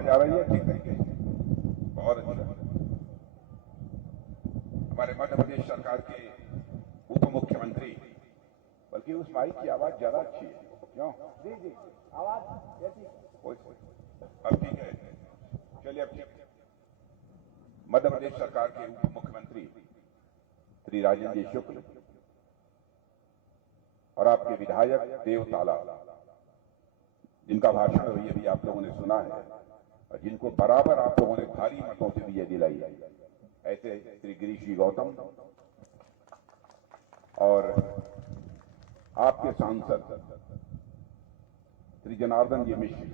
आवाज आ रही है ठीक तरीके से? बहुत अच्छा। हमारे मध्य प्रदेश सरकार के उप मुख्यमंत्री, बल्कि उस माइक की आवाज ज्यादा अच्छी है, क्यों? जी जी, आवाज कैसी? अब ठीक है, चलिए अब ठीक है। मध्य प्रदेश सरकार के उप मुख्यमंत्री श्री राजेंद्र जी शुक्ल और आपके विधायक देव ताला, जिनका भाषण ये भी आप लोगों ने सुना है और जिनको बराबर आप लोगों ने भारी मतों से विजय दिलाई है, ऐसे श्री गिरीश जी गौतम और आपके सांसद श्री जनार्दन जी मिश्र।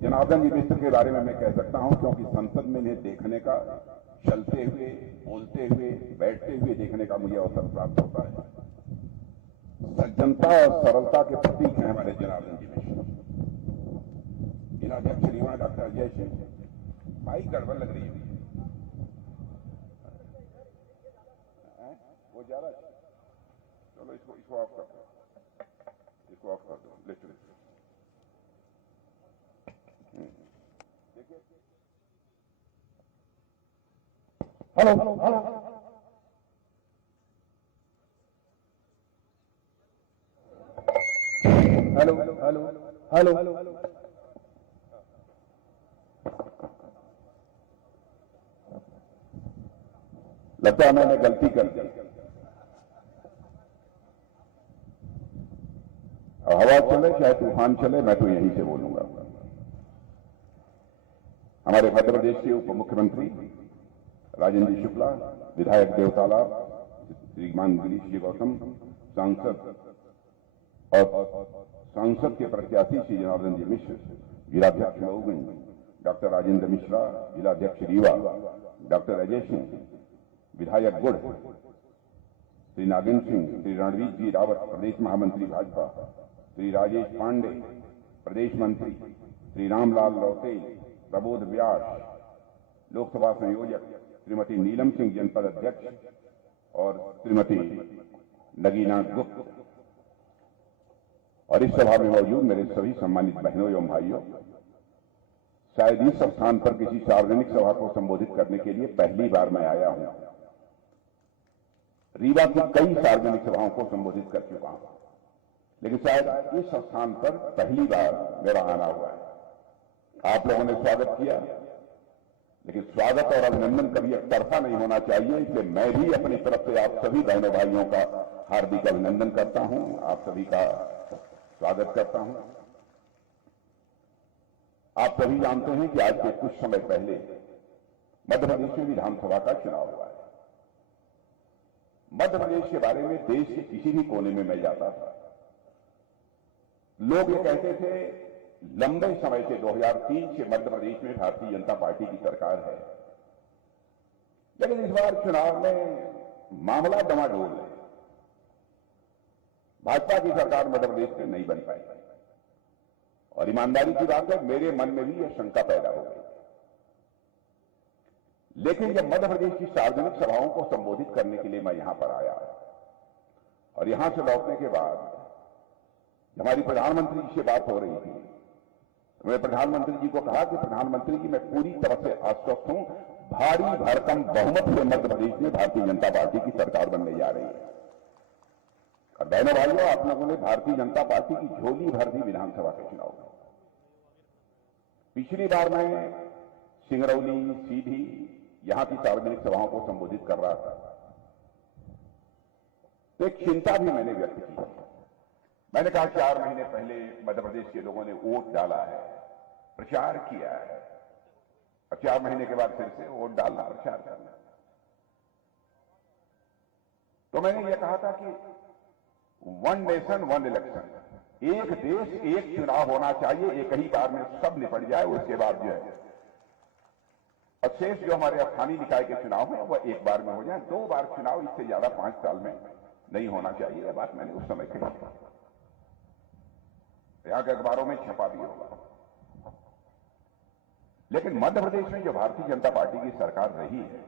जनार्दन जी मिश्र के बारे में मैं कह सकता हूं क्योंकि संसद में इन्हें देखने का, चलते हुए, बोलते हुए, बैठते हुए देखने का मुझे अवसर प्राप्त होता है। सज्जनता और सरलता के प्रतीक हैं हमारे जनार्दन जी मिश्र। जिलाध्यक्ष रीवा डॉक्टर अजय सिंह, माइक गड़बड़ लग रही है, वो ज्यादा, चलो इसको ऑफ कर दो, इसको ऑफ कर दो, लिस्ट देखिए। Hello hello hello, hello hello hello, लगता है मैंने गलती कर दी। हवा चले चाहे तूफान चले, मैं तो यहीं से बोलूंगा। हमारे मध्य प्रदेश के उप मुख्यमंत्री राजेंद्र जी शुक्ला, विधायक देव ताला, श्रीमान गिरीश जी गौतम, सांसद और सांसद के प्रत्याशी श्री जनार्दन जी मिश्र, जिलाध्यक्ष मऊगंज डॉक्टर राजेंद्र मिश्रा, जिलाध्यक्ष रीवा डॉक्टर अजय सिंह, विधायक गुड़ श्री नागिन सिंह, श्री रणवीर जी रावत, प्रदेश महामंत्री भाजपा, श्री राजेश पांडे, प्रदेश मंत्री, श्री रामलाल लौटे, प्रबोध व्यास, लोकसभा संयोजक, श्रीमती नीलम सिंह, जनपद अध्यक्ष, और श्रीमती नगीना गुप्त, और इस सभा में मौजूद मेरे सभी सम्मानित बहनों एवं भाइयों, शायद इस स्थान पर किसी सार्वजनिक सभा को संबोधित करने के लिए पहली बार मैं आया हूं। रीवा की कई सार्वजनिक सभाओं को संबोधित कर चुका हूं, लेकिन शायद इस स्थान पर पहली बार मेरा आना हुआ है। आप लोगों ने स्वागत किया, लेकिन स्वागत और अभिनंदन कभी एक तरफा नहीं होना चाहिए, इसलिए मैं भी अपनी तरफ से आप सभी बहनों भाइयों का हार्दिक अभिनंदन करता हूं, आप सभी का स्वागत करता हूं। आप सभी जानते हैं कि आज से कुछ समय पहले मध्य प्रदेश में विधानसभा का चुनाव हुआ है। मध्य प्रदेश के बारे में देश के किसी भी कोने में मैं जाता था, लोग ये कहते थे लंबे समय से 2003 से मध्य प्रदेश में भारतीय जनता पार्टी की सरकार है, लेकिन इस बार चुनाव में मामला डमाडोल है। भाजपा की सरकार मध्य प्रदेश में नहीं बन पाई, और ईमानदारी की बात है, मेरे मन में भी यह शंका पैदा हो गई। लेकिन जब मध्य प्रदेश की सार्वजनिक सभाओं को संबोधित करने के लिए मैं यहां पर आया, और यहां से लौटने के बाद हमारी प्रधानमंत्री जी से बात हो रही थी, तो मैं प्रधानमंत्री जी को कहा कि प्रधानमंत्री जी, मैं पूरी तरह से आश्वस्त हूं, भारी भरकम बहुमत से मध्य प्रदेश में भारतीय जनता पार्टी की सरकार बनने जा रही है। और बहनों भाइयों, आप लोगों ने भारतीय जनता पार्टी की झोली भर दी विधानसभा के चुनाव में। पिछली बार मैं सिंगरौली, सीधी, यहां की सार्वजनिक सभाओं को संबोधित कर रहा था, तो एक चिंता भी मैंने व्यक्त की। मैंने कहा 4 महीने पहले मध्य प्रदेश के लोगों ने वोट डाला है, प्रचार किया है, और 4 महीने के बाद फिर से वोट डालना, प्रचार करना। तो मैंने यह कहा था कि 1 नेशन 1 इलेक्शन, एक देश एक चुनाव होना चाहिए, एक ही बार में सब निपट जाए, उसके बाद जो है और शेष जो हमारे स्थानीय निकाय के चुनाव हैं वह एक बार में हो जाए, 2 बार चुनाव इससे ज्यादा 5 साल में नहीं होना चाहिए। यह बात मैंने उस समय कही, यहां के अखबारों में छपा भी होगा। लेकिन मध्य प्रदेश में जो भारतीय जनता पार्टी की सरकार रही है,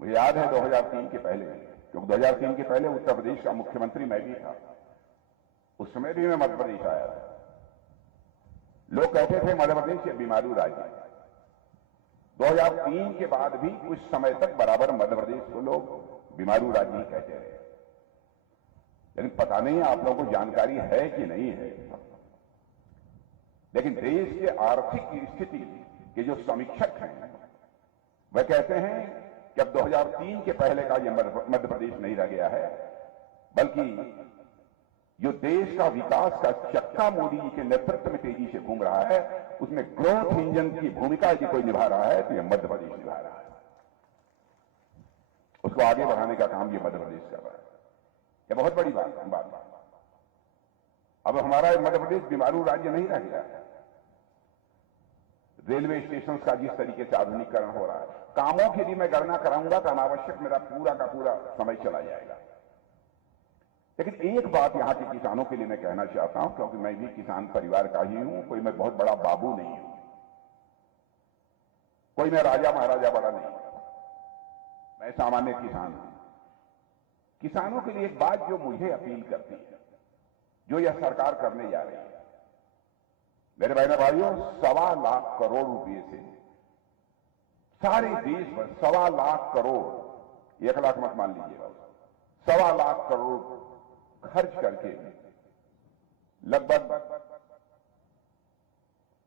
मुझे याद है 2003 के पहले, क्योंकि 2003 के पहले उत्तर प्रदेश का मुख्यमंत्री मैं भी था, उस समय भी मैं मध्य प्रदेश आया था। लोग कहते थे मध्य प्रदेश ये बीमारू राज्य है। 2003 के बाद भी कुछ समय तक बराबर मध्य प्रदेश को लोग बीमारू राज्य ही कहते रहे। लेकिन पता नहीं आप लोगों को जानकारी है कि नहीं है, लेकिन देश के आर्थिक स्थिति के जो समीक्षक हैं वह कहते हैं कि अब 2003 के पहले का यह मध्य प्रदेश नहीं रह गया है, बल्कि जो देश का विकास का चक्का मोदी जी के नेतृत्व में तेजी से घूम रहा है, उसमें ग्रोथ इंजन की भूमिका यदि कोई निभा रहा है तो यह मध्य प्रदेश निभा रहा है। उसको आगे बढ़ाने का काम यह मध्य प्रदेश कर रहा है। यह बहुत बड़ी बात है। अब हमारा मध्य प्रदेश बीमारू राज्य नहीं रह गया है। रेलवे स्टेशन का जिस तरीके से आधुनिकीकरण हो रहा है, कामों के लिए मैं गणना कराऊंगा तो अनावश्यक मेरा पूरा का पूरा समय चला जाएगा। लेकिन एक बात यहां के किसानों के लिए मैं कहना चाहता हूं, क्योंकि मैं भी किसान परिवार का ही हूं, कोई मैं बहुत बड़ा बाबू नहीं हूं, कोई मैं राजा महाराजा बड़ा नहीं हूं, मैं सामान्य किसान हूं। किसानों के लिए एक बात जो मुझे अपील करती है, जो यह सरकार करने जा रही है, मेरे बहनों भाइयों, 1.25 लाख करोड़ रुपए से सारे देश में 1.25 लाख करोड़, 1 लाख मत मान लीजिएगा, 1.25 लाख करोड़ खर्च करके लगभग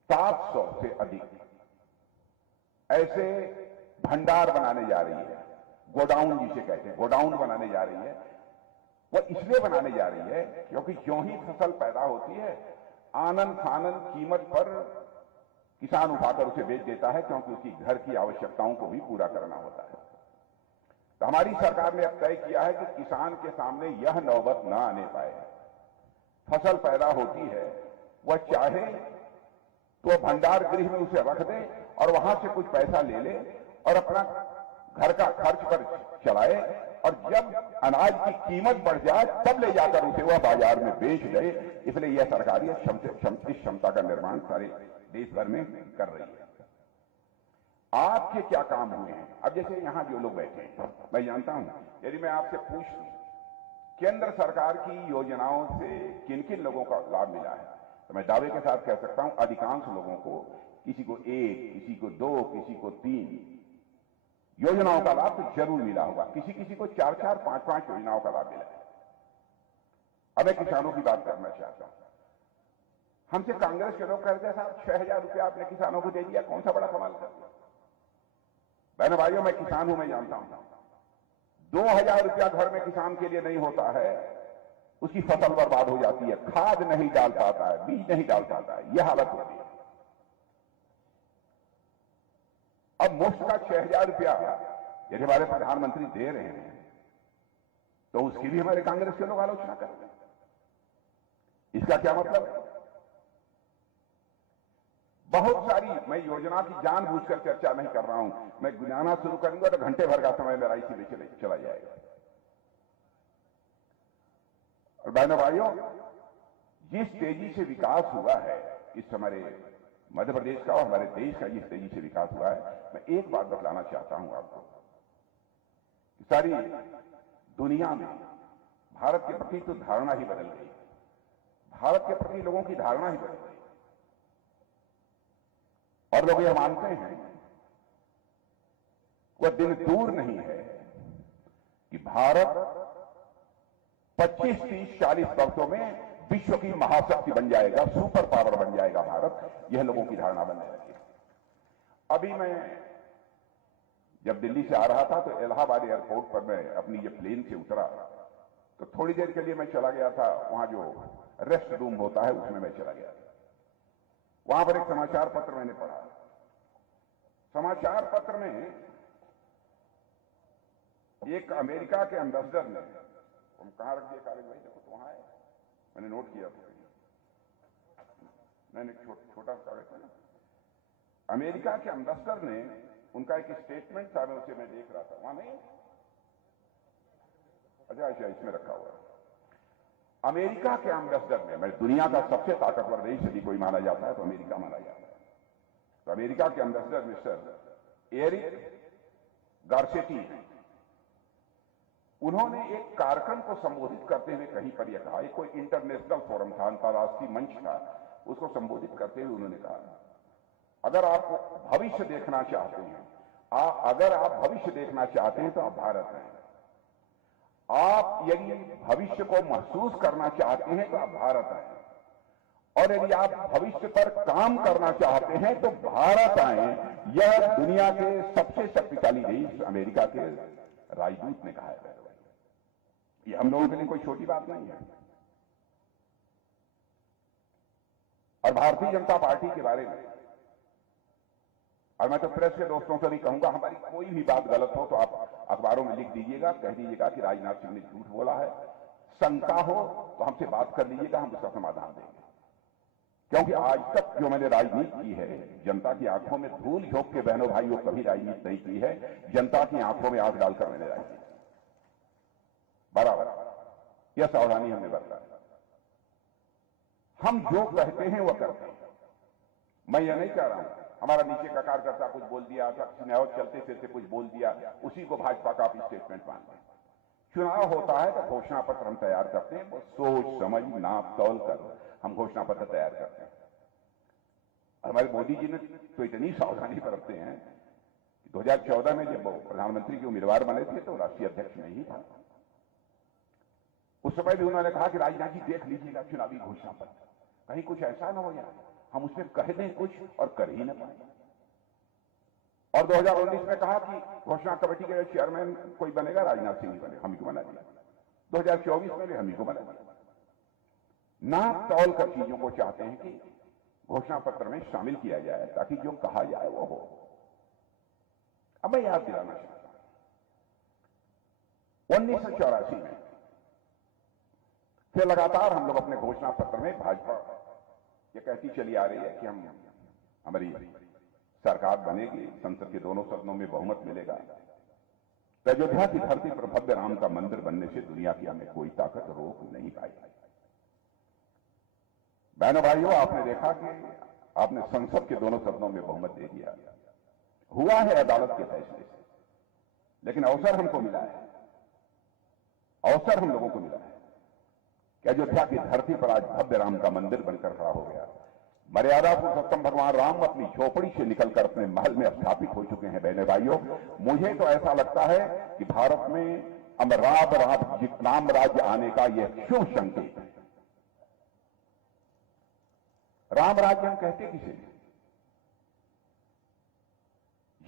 700 से अधिक ऐसे भंडार बनाने जा रही है, गोडाउन जिसे कहते हैं, गोडाउन बनाने जा रही है। वो इसलिए बनाने जा रही है क्योंकि जो ही फसल पैदा होती है, आनन फानन कीमत पर किसान उठाकर उसे बेच देता है, क्योंकि उसकी घर की आवश्यकताओं को भी पूरा करना होता है। तो हमारी सरकार ने अब तय किया है कि किसान के सामने यह नौबत न आने पाए। फसल पैदा होती है, वह चाहे तो भंडार गृह में उसे रख दे और वहां से कुछ पैसा ले ले और अपना घर का खर्च पर चलाए, और जब अनाज की कीमत बढ़ जाए तब ले जाकर उसे वह बाजार में बेच दे। इसलिए यह सरकार इस क्षमता का निर्माण सारे देश भर में कर रही है। आपके क्या काम हुए हैं? अब जैसे यहां जो लोग बैठे हैं, मैं जानता हूं, यदि मैं आपसे पूछूं केंद्र सरकार की योजनाओं से किन किन लोगों का लाभ मिला है, तो मैं दावे के साथ कह सकता हूं अधिकांश लोगों को, किसी को 1, किसी को 2, किसी को 3 योजनाओं का लाभ तो जरूर मिला होगा। किसी किसी को 4-4, 5-5 योजनाओं का लाभ मिला है। अब मैं किसानों की बात करना चाहता हूं। हमसे कांग्रेस के लोग कहते हैं साहब 6,000 रुपया आपने किसानों को दे दिया, कौन सा बड़ा कमाल कर दिया। बहनों भाइयों, मैं किसान हूं, मैं जानता हूं 2,000 रुपया घर में किसान के लिए नहीं होता है, उसकी फसल बर्बाद हो जाती है, खाद नहीं डाल पाता है, बीज नहीं डाल पाता है, यह हालत होती है। अब मुफ्त का 6,000 रुपया यदि हमारे प्रधानमंत्री दे रहे हैं तो उसकी भी हमारे कांग्रेस के लोग आलोचना कर रहे हैं। इसका क्या मतलब है? बहुत सारी, मैं योजना की जानबूझकर चर्चा नहीं कर रहा हूं, मैं गिनाना शुरू करूंगा तो घंटे भर का समय मेरा इसी में चला जाएगा। और बहनों भाइयों, जिस तेजी से विकास हुआ है इस हमारे मध्य प्रदेश का और हमारे देश का जिस तेजी से विकास हुआ है, मैं एक बात बतलाना चाहता हूं आपको, सारी दुनिया में भारत के प्रति तो धारणा ही बदल गई। भारत के प्रति लोगों की धारणा ही बदल गई और लोग यह मानते हैं, वह दिन दूर नहीं है कि भारत 25, 30, 40 वर्षों में विश्व की महाशक्ति बन जाएगा, सुपर पावर बन जाएगा भारत। यह लोगों की धारणा बनने लगी। अभी मैं जब दिल्ली से आ रहा था तो इलाहाबाद एयरपोर्ट पर मैं अपनी ये प्लेन से उतरा तो थोड़ी देर के लिए मैं चला गया था, वहां जो रेस्ट रूम होता है उसमें मैं चला गया। वहां पर एक समाचार पत्र मैंने पढ़ा। समाचार पत्र में एक अमेरिका के एम्बेसडर ने, तुम कहां रख दिए कागज भाई, देखो तो वहां है, मैंने नोट किया था, मैंने छोटा कागज था ना। अमेरिका के एम्बेसडर ने, उनका एक स्टेटमेंट था, मैं उसे मैं देख रहा था, वहां नहीं, अच्छा इसमें रखा हुआ है। अमेरिका के एम्बेसडर ने, मैं दुनिया का सबसे ताकतवर देश यदि कोई माना जाता है तो अमेरिका माना जाता है, तो अमेरिका के एम्बेसडर मिस्टर एरिक गार्सेटी उन्होंने एक कार्यक्रम को संबोधित करते हुए कहीं पर यह कहा, एक कोई इंटरनेशनल फोरम था, अंतर्राष्ट्रीय मंच था, उसको संबोधित करते हुए उन्होंने कहा, अगर आप भविष्य देखना चाहते हैं, अगर आप भविष्य देखना चाहते हैं तो आप भारत हैं। आप यदि भविष्य को महसूस करना चाहते हैं तो आप भारत आए, और यदि आप भविष्य पर काम करना चाहते हैं तो भारत आए। यह दुनिया के सबसे शक्तिशाली देश अमेरिका के राजदूत ने कहा है। ये हम लोगों के लिए कोई छोटी बात नहीं है। और भारतीय जनता पार्टी के बारे में, और मैं तो प्रेस के दोस्तों से भी कहूंगा, हमारी कोई भी बात गलत हो तो आप अखबारों में लिख दीजिएगा, कह दीजिएगा कि राजनाथ सिंह ने झूठ बोला है। शंका हो तो हमसे बात कर लीजिएगा, हम उसका समाधान देंगे। क्योंकि आज तक जो मैंने राजनीति की है, जनता की आंखों में धूल झोंक के बहनों भाइयों कभी राजनीति नहीं की है। जनता की आंखों में आग डालकर मैंने राजनीति बराबर, यह सावधानी हमने बरता है। हम जो कहते हैं वह करते हैं। मैं यह नहीं कह रहा हूं हमारा नीचे का कार्यकर्ता कुछ बोल दिया था, किसी ने और चलते फिरते कुछ बोल दिया, उसी को भाजपा का आप स्टेटमेंट मान लें। चुनाव होता है तो घोषणा पत्र हम तैयार करते हैं, वो सोच समझ नाप तौल कर हम घोषणा पत्र तैयार करते हैं। हमारे मोदी जी ने तो इतनी सावधानी बरतते हैं कि 2014 में जब वो प्रधानमंत्री के उम्मीदवार बने थे तो राष्ट्रीय अध्यक्ष नहीं था। उस समय भी उन्होंने कहा कि राजनाथ जी देख लीजिएगा चुनावी घोषणा पत्र, कहीं कुछ ऐसा ना हो जाए हम उसमें कह दें कुछ और कर ही न पाए। और 2019 में कहा कि घोषणा कमेटी के चेयरमैन कोई बनेगा, राजनाथ सिंह ही बने, हम ही को बना दिया। 2024 में भी हम ही को बना दिया। नाप तौल कर चीजों को चाहते हैं कि घोषणा पत्र में शामिल किया जाए ताकि जो कहा जाए वो हो। अब मैं याद दिलाना चाहता हूं 1984 में फिर लगातार हम लोग अपने घोषणा पत्र में भाजपा ये कहती चली आ रही है कि हमारी सरकार बनेगी, संसद के दोनों सदनों में बहुमत मिलेगा, तो अयोध्या की धरती पर भव्य राम का मंदिर बनने से दुनिया की हमें कोई ताकत रोक नहीं पाई। बहनों भाइयों, आपने देखा कि आपने संसद के दोनों सदनों में बहुमत दे दिया, हुआ है अदालत के फैसले से, लेकिन अवसर हमको मिला है, अवसर हम लोगों को मिला है कि अयोध्या की धरती पर आज भव्य राम का मंदिर बनकर खड़ा हो गया। मर्यादा पुरुषोत्तम भगवान राम अपनी झोपड़ी से निकलकर अपने महल में स्थापित हो चुके हैं। बहने भाइयों, मुझे तो ऐसा लगता है कि भारत में अब राम राज्य आने का यह शुभ संकेत है। राम राज्य हम कहते किसे?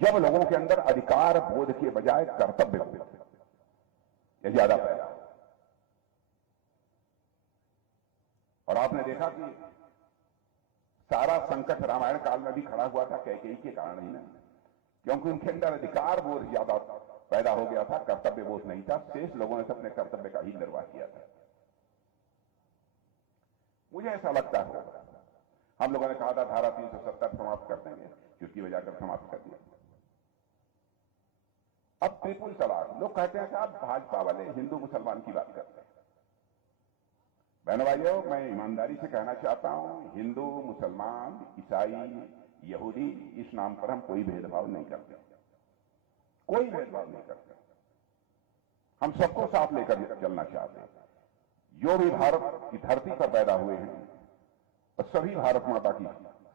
जब लोगों के अंदर अधिकार बोध के बजाय कर्तव्य बोध यह ज्यादा पैदा हो। और आपने देखा कि सारा संकट रामायण काल में भी खड़ा हुआ था कैकेयी के कारण ही ना, क्योंकि उनके अंदर अधिकार बोध ज्यादा पैदा हो गया था, कर्तव्य बोध नहीं था। शेष लोगों ने अपने कर्तव्य का ही निर्वाह किया था। मुझे ऐसा लगता है हम लोगों ने कहा था धारा 370 समाप्त कर देंगे, चुटकी बजाकर समाप्त कर दिया। अब ट्रिपल तलाक, लोग कहते हैं साहब भाजपा वाले हिंदू मुसलमान की बात करते हैं। बहनों भाइयों, मैं ईमानदारी से कहना चाहता हूं, हिंदू मुसलमान ईसाई यहूदी इस नाम पर हम कोई भेदभाव नहीं करते, कोई भेदभाव नहीं करते। हम सबको साथ लेकर चलना चाहते हैं। जो भी भारत की धरती पर पैदा हुए हैं और सभी भारत माता की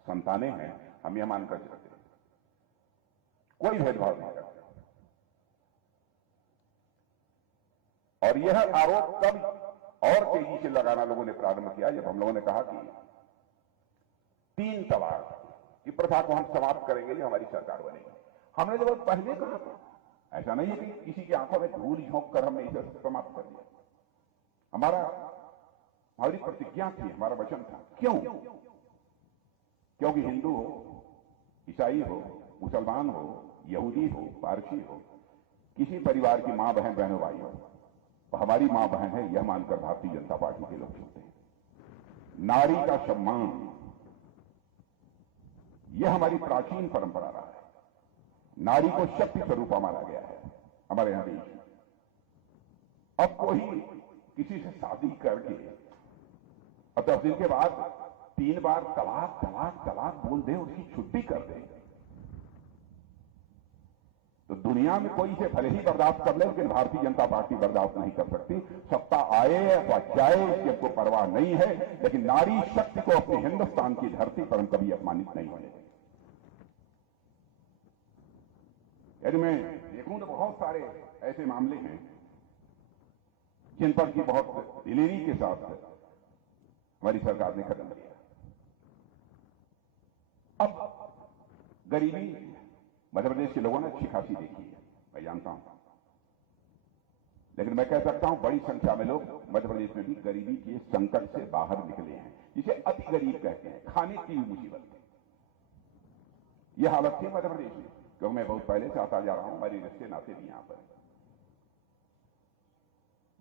संतानें हैं, हम यह मानकर चलते हैं, कोई भेदभाव नहीं करते। और यह आरोप तब और तेजी से लगाना लोगों ने प्रारंभ किया जब हम लोगों ने कहा कि 3 तलाक की प्रथा को हम समाप्त करेंगे, ये हमारी सरकार बनेगी। हमने तो बहुत पहले कहा था, ऐसा नहीं है कि किसी की आंखों में धूल झोंक कर हमने इसे समाप्त कर दिया। हमारी प्रतिज्ञा थी, हमारा वचन था। क्यों? क्योंकि हिंदू हो, ईसाई हो, मुसलमान हो, यहूदी हो, पारसी हो, किसी परिवार की मां बहन बहनों भाई हो, तो हमारी मां बहन है यह मानकर भारतीय जनता पार्टी के लोग चलते हैं। नारी का सम्मान यह हमारी प्राचीन परंपरा रहा है। नारी को शक्ति स्वरूपा माना गया है हमारे यहां देश में। अब कोई किसी से शादी करके और 10 दिन के बाद 3 बार तलाक तलाक तलाक बोल दे, उसकी छुट्टी कर दे, तो दुनिया में कोई इसे भले ही बर्दाश्त कर ले, लेकिन भारतीय जनता पार्टी बर्दाश्त नहीं कर सकती। सत्ता आए अथवा जाए इसकी हमको परवाह नहीं है, लेकिन नारी शक्ति को अपने हिंदुस्तान की धरती पर हम कभी अपमानित नहीं होने देंगे। यदि मैं देखूं तो बहुत सारे ऐसे मामले हैं जिन पर की बहुत दिलेरी के साथ हमारी सरकार ने कदम लिया। अब गरीबी मध्य प्रदेश के लोगों ने अच्छी खासी देखी है, मैं जानता हूं, लेकिन मैं कह सकता हूं बड़ी संख्या में लोग मध्य प्रदेश में भी गरीबी के संकट से बाहर निकले हैं, जिसे अति गरीब कहते हैं, खाने की भी मुसीबत है। यह हालत थी मध्य प्रदेश में, क्योंकि मैं बहुत पहले से आता जा रहा हूं, हमारी रिश्ते नाते भी यहां पर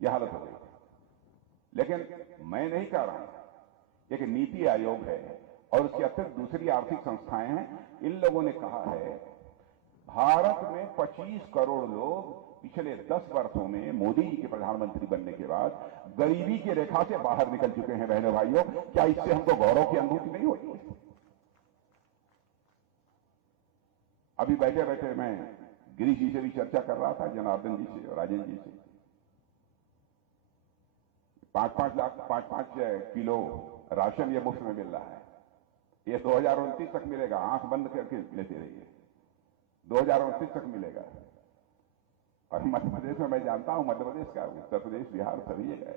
यह हालत हो गई। लेकिन मैं नहीं कह रहा हूं, एक नीति आयोग है और उसके अतिरिक्त दूसरी आर्थिक संस्थाएं हैं, इन लोगों ने कहा है भारत में 25 करोड़ लोग पिछले 10 वर्षों में मोदी जी के प्रधानमंत्री बनने के बाद गरीबी की रेखा से बाहर निकल चुके हैं। बहनों भाइयों, क्या इससे हमको गौरव की अनुभूति नहीं होती है? अभी बैठे बैठे मैं गिरीश जी से भी चर्चा कर रहा था, जनार्दन जी से, राजेंद्र जी से। 5-5 किलो राशन ये मुफ्त में मिल रहा है। ये 2029 तक मिलेगा, आंख बंद करके लेते रहिए, 2029 तक मिलेगा। और मध्य प्रदेश में मैं जानता हूं, मध्य प्रदेश का, उत्तर प्रदेश, बिहार, सभी जगह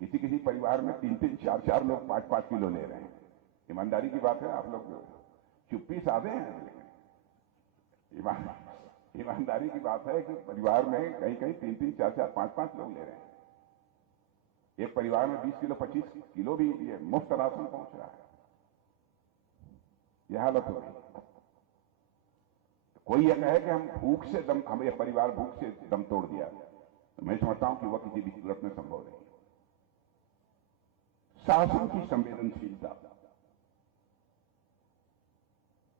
किसी किसी परिवार में 3-3, 4-4 लोग 5-5 किलो ले रहे हैं। ईमानदारी की बात है, आप लोग चुप्पी साधे हैं, ईमानदारी की बात है कि परिवार में कहीं कहीं 3-3, 4-4, 5-5 लोग ले रहे हैं। एक परिवार में 20 किलो, 25 किलो भी ये मुफ्त राशन पहुंच रहा है। यह हालत हो गई। कोई यह कहे कि हम ये परिवार भूख से दम तोड़ दिया, तो मैं समझता हूं कि वह किसी भी सूरत में संभव नहीं। शासन की संवेदनशीलता,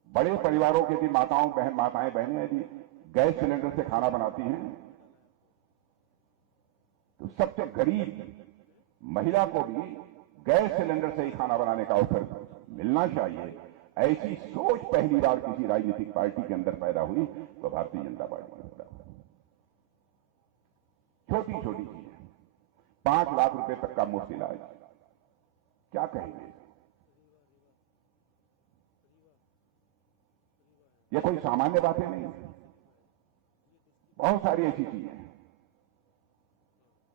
बड़े परिवारों की यदि माताएं बहनें यदि गैस सिलेंडर से खाना बनाती हैं, तो सबसे गरीब महिला को भी गैस सिलेंडर से ही खाना बनाने का अवसर मिलना चाहिए। ऐसी सोच पहली बार किसी राजनीतिक पार्टी के अंदर पैदा हुई तो भारतीय जनता पार्टी में पैदा हुई। छोटी छोटी चीजें, 5 लाख रुपए तक का मुफ्त इलाज, क्या कहेंगे? यह कोई सामान्य बातें नहीं है, बहुत सारी ऐसी चीजें हैं।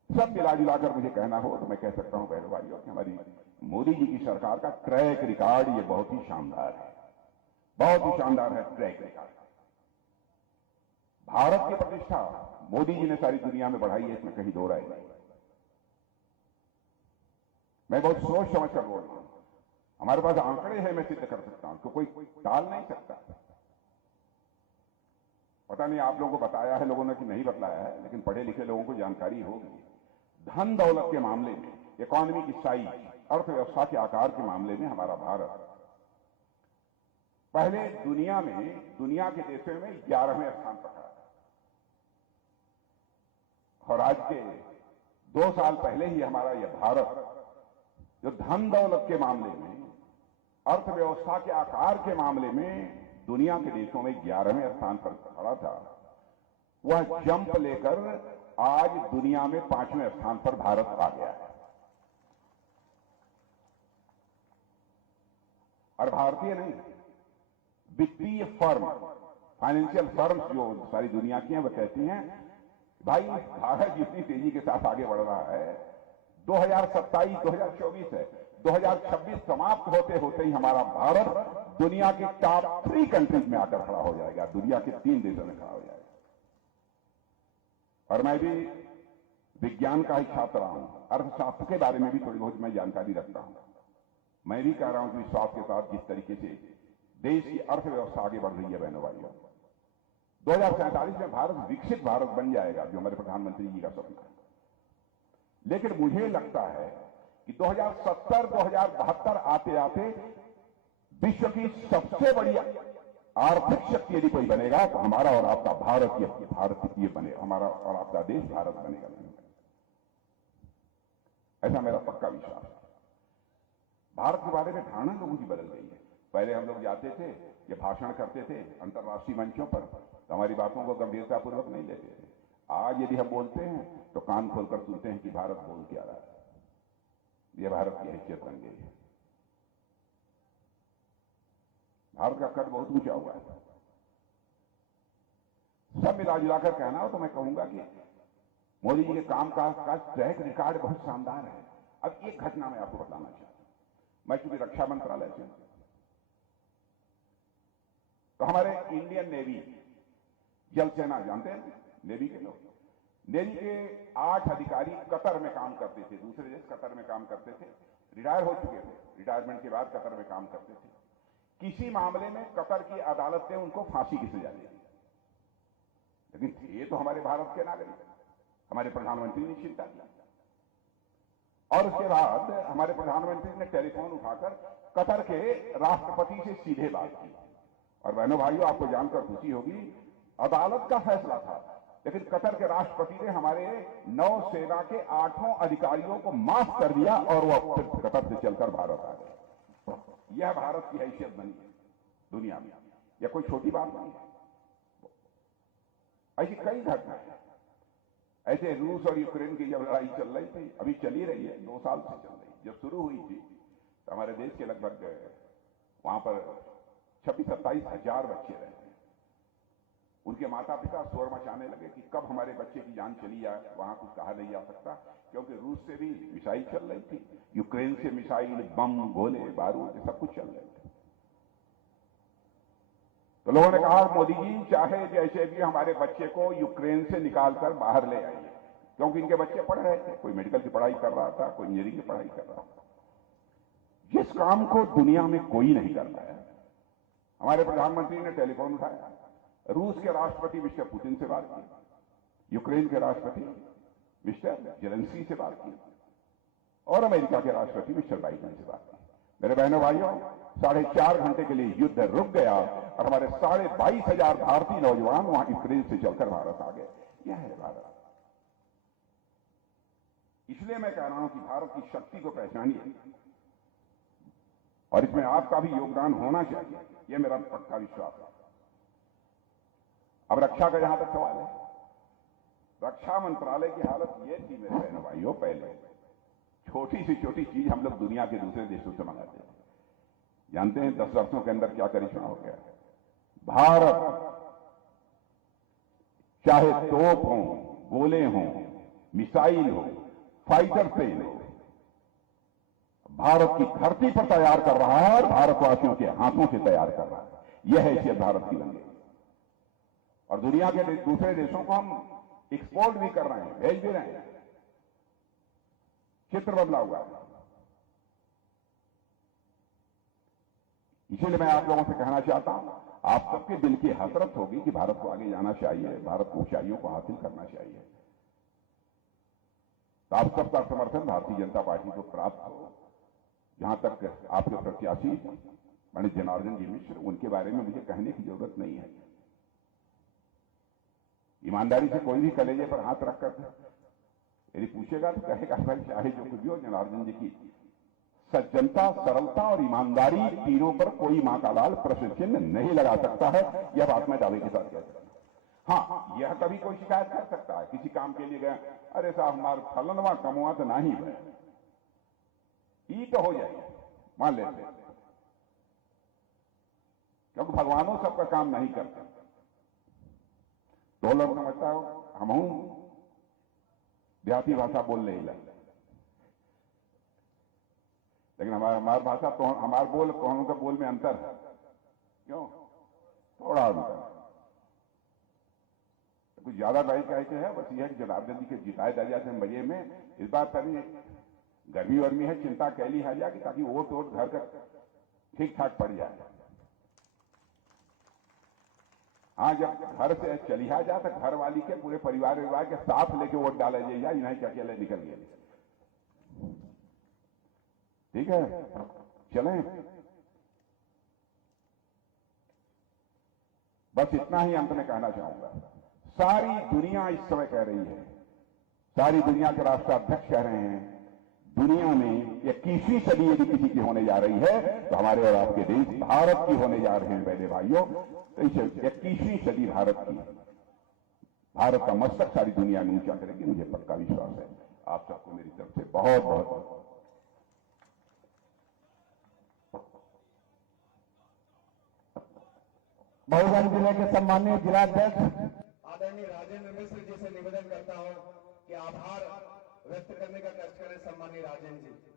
सब मिला जुलाकर मुझे कहना हो तो मैं कह सकता हूं बहनों भाइयों कि हमारी मोदी जी की सरकार का ट्रैक रिकॉर्ड ये बहुत ही शानदार है, बहुत ही शानदार है ट्रैक रिकॉर्ड। भारत की प्रतिष्ठा मोदी जी ने सारी दुनिया में बढ़ाई है, इसमें कहीं दो राय नहीं। मैं बहुत सोच समझ कर बोल रहा हूं, हमारे पास आंकड़े हैं, मैं सिद्ध कर सकता हूं, तो कोई टाल नहीं सकता। पता नहीं आप लोगों को बताया है लोगों ने कि नहीं बतलाया है, लेकिन पढ़े लिखे लोगों को जानकारी होगी। धन दौलत के मामले में, इकोनॉमी की साइज, अर्थव्यवस्था के आकार के मामले में हमारा भारत पहले दुनिया के देशों में 11वें स्थान पर था, और आज के 2 साल पहले ही हमारा यह भारत जो धन दौलत के मामले में, अर्थव्यवस्था के आकार के मामले में दुनिया के देशों में 11वें स्थान पर खड़ा था, वह जंप लेकर आज दुनिया में 5वें स्थान पर भारत आ गया है। और भारतीय नहीं, वित्तीय फर्म, फाइनेंशियल फर्म्स जो सारी दुनिया की हैं, वह कहती हैं भाई भारत जितनी तेजी के साथ आगे बढ़ रहा है, 2027-2024 है, 2026 समाप्त होते होते ही हमारा भारत दुनिया की टॉप 3 कंट्रीज में आकर खड़ा हो जाएगा, दुनिया के 3 देशों में खड़ा हो जाएगा। और मैं भी विज्ञान का ही छात्र रहा हूं, अर्थशास्त्र के बारे में भी थोड़ी बहुत मैं जानकारी रखता हूं। मैं भी कह रहा हूं कि विश्वास के साथ जिस तरीके से देश की अर्थव्यवस्था आगे बढ़ रही है बहनों भाइयों, 2047 में भारत विकसित भारत बन जाएगा, जो हमारे प्रधानमंत्री जी का सपना है। लेकिन मुझे लगता है कि 2070-2072 आते आते विश्व की सबसे बड़ी आर्थिक शक्ति यदि कोई बनेगा तो हमारा और आपका भारत ये बने, हमारा और आपका देश भारत बनेगा। ऐसा मेरा पक्का विश्वास है। भारत के बारे में धारणा लोगों की बदल गई है। पहले हम लोग जाते थे, ये भाषण करते थे अंतर्राष्ट्रीय मंचों पर, तो हमारी बातों को गंभीरतापूर्वक नहीं लेते थे। आज यदि हम बोलते हैं तो कान खोलकर सुनते हैं कि भारत बोल क्या रहा है। यह भारत की हैसियत बन गई है। भारत का कद बहुत ऊंचा हुआ है। सब मिला जुलाकर कहना हो तो मैं कहूंगा कि मोदी जी के काम का ट्रैक रिकॉर्ड बहुत शानदार है। अब एक घटना मैं आपको बताना चाहता हूं। मैं चूंकि रक्षा मंत्रालय से, तो हमारे इंडियन नेवी, जल सेना जानते हैं नेवी के लोग, नेवी के 8 अधिकारी कतर में काम करते थे। दूसरे देश कतर में काम करते थे, रिटायर हो चुके थे। रिटायरमेंट के बाद कतर में काम करते थे। किसी मामले में कतर की अदालत ने उनको फांसी की सजा दी, लेकिन ये तो हमारे भारत के नागरिक। हमारे प्रधानमंत्री ने चिंता की और उसके बाद हमारे प्रधानमंत्री ने टेलीफोन उठाकर कतर के राष्ट्रपति से सीधे बात की। और बहनों भाइयों, आपको जानकर खुशी होगी, अदालत का फैसला था, लेकिन कतर के राष्ट्रपति ने हमारे नौसेना के 8 अधिकारियों को माफ कर दिया और वो फिर कतर से चलकर भारत आ गए। यह भारत की हैसियत बनी है दुनिया में। यह कोई छोटी बात नहीं है। ऐसी कई घटनाएं हैं। ऐसे रूस और यूक्रेन की जब लड़ाई चल रही थी, अभी चली रही है, 2 साल से चल रही, जब शुरू हुई थी तो हमारे देश के लगभग वहां पर 26-27 हजार बच्चे रहते हैं। उनके माता पिता शोर मचाने लगे कि कब हमारे बच्चे की जान चली जाए। वहां कुछ कहा नहीं जा सकता, क्योंकि रूस से भी मिसाइल चल रही थी, यूक्रेन से मिसाइल, बम, गोले बारूद सब कुछ चल रहे थे। तो लोगों ने कहा, मोदी जी चाहे जैसे भी हमारे बच्चे को यूक्रेन से निकालकर बाहर ले आइए, क्योंकि इनके बच्चे पढ़ रहे थे। कोई मेडिकल की पढ़ाई कर रहा था, कोई इंजीनियरिंग की पढ़ाई कर रहा था। जिस काम को दुनिया में कोई नहीं कर पाया, हमारे प्रधानमंत्री ने टेलीफोन उठाया, रूस के राष्ट्रपति मिस्टर पुतिन से बात की, यूक्रेन के राष्ट्रपति मिस्टर जेलेंस्की से बात की और अमेरिका के राष्ट्रपति मिस्टर बाइडेन से बात की। मेरे बहनों भाइयों, 4.5 घंटे के लिए युद्ध रुक गया और हमारे 22,500 भारतीय नौजवान वहां यूक्रेन से चलकर भारत आ गए। यह है भारत। इसलिए मैं कह रहा हूं कि भारत की शक्ति को पहचानिए और इसमें आपका भी योगदान होना चाहिए। यह मेरा पक्का विश्वास है। अब रक्षा का जहां तक सवाल है, रक्षा मंत्रालय की हालत यह थी मेरे बहनों भाइयों, पहले छोटी से छोटी चीज हम लोग दुनिया के दूसरे देशों से मंगाते थे। जानते हैं 10 वर्षों के अंदर क्या करिश्मा हो गया। भारत चाहे तोप हो, गोले हो, मिसाइल हो, फाइटर प्लेन हो, भारत की धरती पर तैयार कर रहा है और भारतवासियों के हाथों से तैयार कर रहा है। यह हैसियत भारत की बन गई और दुनिया के दूसरे देशों को हम एक्सपोर्ट भी कर रहे हैं, भेज भी रहे हैं। चित्र बदला हुआ है। इसीलिए मैं आप लोगों से कहना चाहता हूं, आप सबके दिल की हसरत होगी कि भारत को आगे जाना चाहिए, भारत को ऊंचाइयों को हासिल करना चाहिए। तो आप सबका समर्थन भारतीय जनता पार्टी को प्राप्त हो। जहां तक आपके प्रत्याशी पंडित जनार्दन जी मिश्र, उनके बारे में मुझे कहने की जरूरत नहीं है। ईमानदारी से कोई भी कलेजे पर हाथ रखकर यदि पूछेगा तो कहेगा भाई चाहे जो कुछ भी हो, जनार्दन जी की सज्जनता, सरलता और ईमानदारी, तीनों पर कोई मां का लाल प्रश्न चिन्ह नहीं लगा सकता है। यह बात मैं दावे के साथ कह सकता हूं। हाँ, यह कभी कोई शिकायत कर सकता है, किसी काम के लिए गया, अरे साहब हमारा फलनवा कमुआ तो नहीं है, ई तो हो जाए, मान लेते, क्योंकि भगवानों सबका काम नहीं करते। तो लोग समझता हो हम देहाती भाषा बोल नहीं लगता, लेकिन हमारी भाषा तो हमारे बोल कौनों के बोल में अंतर है। क्यों? थोड़ा अंतर। तो कुछ ज्यादा नहीं कहते हैं, बस यह जनार्दन जी के जिताए दरिया से मजे में इस बार कभी गर्मी वर्मी है, चिंता कैली है जाए ताकि वोट वोट घर का ठीक ठाक पड़ जाए। हाँ, जब घर से चलिया जाए तो घर वाली के पूरे परिवार विवाह के साथ लेके वोट डाले जाइए, नहीं कि अकेले निकल गए। ठीक है, चलें। बस इतना ही अंत में कहना चाहूंगा। सारी दुनिया इस समय कह रही है, सारी दुनिया के राष्ट्राध्यक्ष कह रहे हैं, दुनिया में 21वीं सदी यदि किसी की होने जा रही है तो हमारे और आपके देश भारत की होने जा रहे हैं पहले भाइयों। तो इस 21वीं सदी भारत की, भारत का मस्तक सारी दुनिया में ऊंचा करेगी, मुझे पक्का विश्वास है। आप सबको मेरी तरफ से बहुत बहुत महोदय जिले के सम्मानीय जिलाध्यक्ष आदरणीय राजेंद्र मिश्र जी से निवेदन करता हूं कि आभार व्यक्त करने का कष्ट करें सम्मानीय राजेंद्र जी।